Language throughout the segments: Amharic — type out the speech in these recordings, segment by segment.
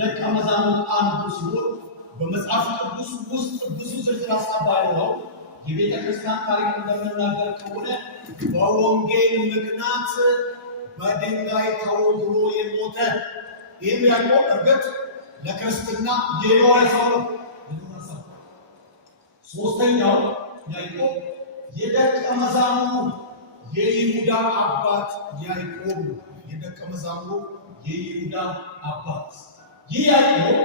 ደቀ መዛሙርት አንዱ ሲሆን በመጽሐፍ ቅዱስ ውስጥ ብዙ ዝርዝር ሀሳብ ባይኖረው የቤተ ክርስቲያን ታሪክ እንደምናገር ከሆነ በወንጌል ምክንያት በድንጋይ ተወግሮ የሞተ ይህም ያዕቆብ እርግጥ ለክርስትና የኖረ ሰው ነው። ሶስተኛው ያዕቆብ የደቀ መዛሙርቱ የይሁዳ አባት ያዕቆብ ነው። የደቀ መዛሙርቱ የይሁዳ አባት ይህ ያዕቆብ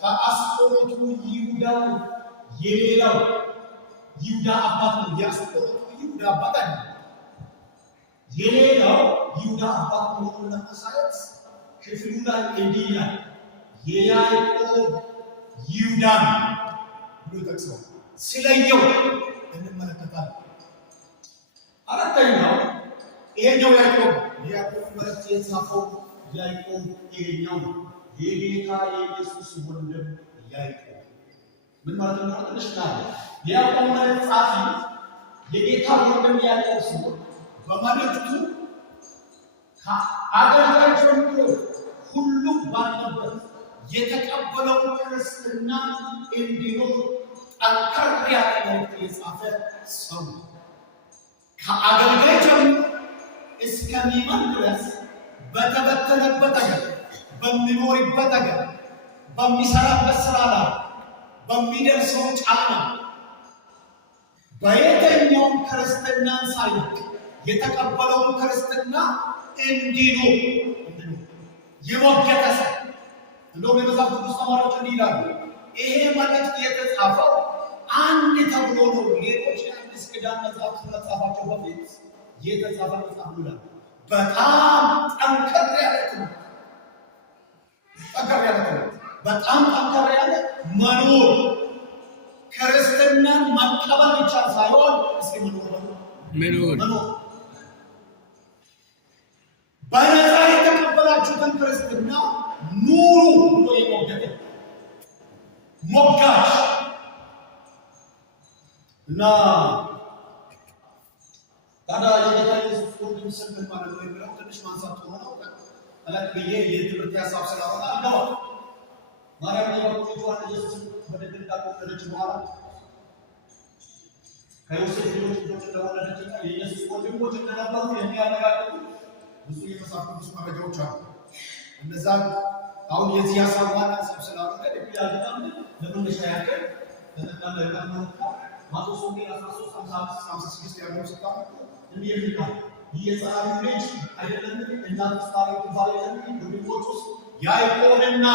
ከአስቆሮቱ ይሁዳ የሌላው ይሁዳ አባት ነው። የአስቆሮቱ ይሁዳ አባት አይደለም። የሌላው ይሁዳ አባት መሆኑን ለማሳየት ክፍሉ ላይ እንዲህ ይላል፣ የያዕቆብ ይሁዳ ብሎ ጠቅሰው ስለየው እንመለከታለን። አራተኛው ይሄኛው ያዕቆብ መልእክት የጻፈው ያዕቆብ ይሄኛው ነው። የጌታ የኢየሱስ ወንድም ያዕቆብ ምን ማለት ነው? ትንሽ ናለ ያዕቆብ መልእክት ጻፊ የጌታ ወንድም ያዕቆብ ሲሆን በመልእክቱ ከአገልጋይ ጀምሮ ሁሉም ባለበት የተቀበለው ክርስትና እንዲኖር ጠንከር ያለ መልእክት የጻፈ ሰው ከአገልጋይ ጀምሮ እስከሚመን ድረስ በተበተነበት አገር በሚኖርበት አገር በሚሰራበት ስራ ላይ በሚደርሰው ጫና በየትኛውም ክርስትናን ሳይለቅ የተቀበለውን ክርስትና እንዲኖር የሞገተ ሰው እንደውም የመጽሐፍ ቅዱስ ተማሪዎች እንዲህ ይላሉ፣ ይሄ መልእክት የተጻፈው አንድ ተብሎ ነው። ሌሎች የአዲስ ኪዳን መጽሐፍ ከመጻፋቸው በፊት የተጻፈ መጽሐፍ ነው። በጣም ጠንከር ያለ ትምህርት በጣም ጠንከር ያለ መኖር ክርስትናን መቀበል ብቻ ሳይሆን እስኪ መኖር በነፃ የተቀበላችሁትን ክርስትና ኑሩ ብሎ የሞገተ ሞጋች እና ታዲያ የጌታ ኢየሱስ ወንድም ስም ማለት ነው የሚለው ትንሽ ማንሳት ጥሩ ነው። አላክ ብዬ የትምህርት ሀሳብ ስላወጣ አልገባም። ማርያም የባኮቿን ኢየሱስ በድንግል ከወለደች በኋላ ከዮሴፍ ልጆች እንደወለደችና የኢየሱስ ወንድሞች እንደነበሩ የሚያረጋግጡ ብዙ የመጽሐፍ ቅዱስ መረጃዎች አሉ። እነዛ አሁን የዚህ ሀሳብ ዋና ሀሳብ ስላወጣ ለምን ለመነሻ ያክል ተጠቃለለ ማቴዎስ ወንጌል 13:55-56 ያለው ስታው እንዲህ የሚለው የጸሐፊው ልጅ አይደለም እናንተ ታሪክ ባለ ወንድሞች ያዕቆብና